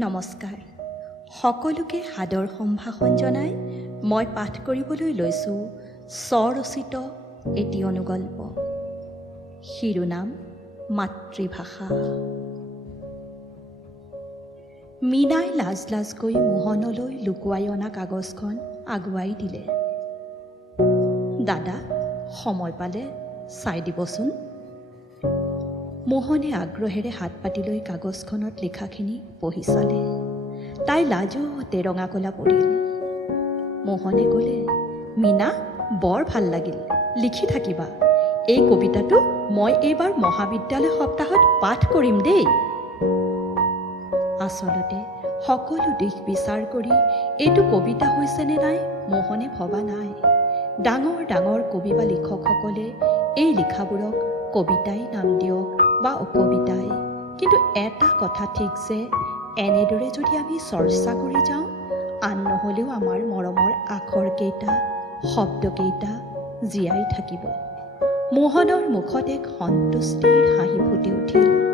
নমস্কাৰ। সকলোকে সাদৰ সম্ভাষণ জনাই মই পাঠ কৰিবলৈ লৈছোঁ স্বৰচিত এটি অনুগল্প। শিৰোনাম মাতৃভাষা। মীনাই লাজ লাজকৈ মোহনলৈ লুকুৱাই অনা কাগজখন আগুৱাই দিলে। দাদা, সময় পালে চাই দিবচোন। মোহনে আগ্ৰহেৰে হাত পাতি লৈ কাগজখনত লিখাখিনি পঢ়ি চালে। তাই লাজতে ৰঙা কলা পৰিল। মোহনে ক'লে, মীনা, বৰ ভাল লাগিল, লিখি থাকিবা। এই কবিতাটো মই এইবাৰ মহাবিদ্যালয় সপ্তাহত পাঠ কৰিম দেই। আচলতে সকলো দিশ বিচাৰ কৰি এইটো কবিতা হৈছেনে নাই মোহনে ভবা নাই। ডাঙৰ ডাঙৰ কবি বা লিখকসকলে এই লিখাবোৰক কবিতাই নাম দিয়ক বা অকবিতাই, কিন্তু এটা কথা ঠিক যে এনেদৰে যদি আমি চৰ্চা কৰি যাওঁ, আন নহ'লেও আমাৰ মৰমৰ আখৰকেইটা, শব্দকেইটা জীয়াই থাকিব। মোহনৰ মুখত এক সন্তুষ্টিৰ হাঁহি ফুটি উঠিল।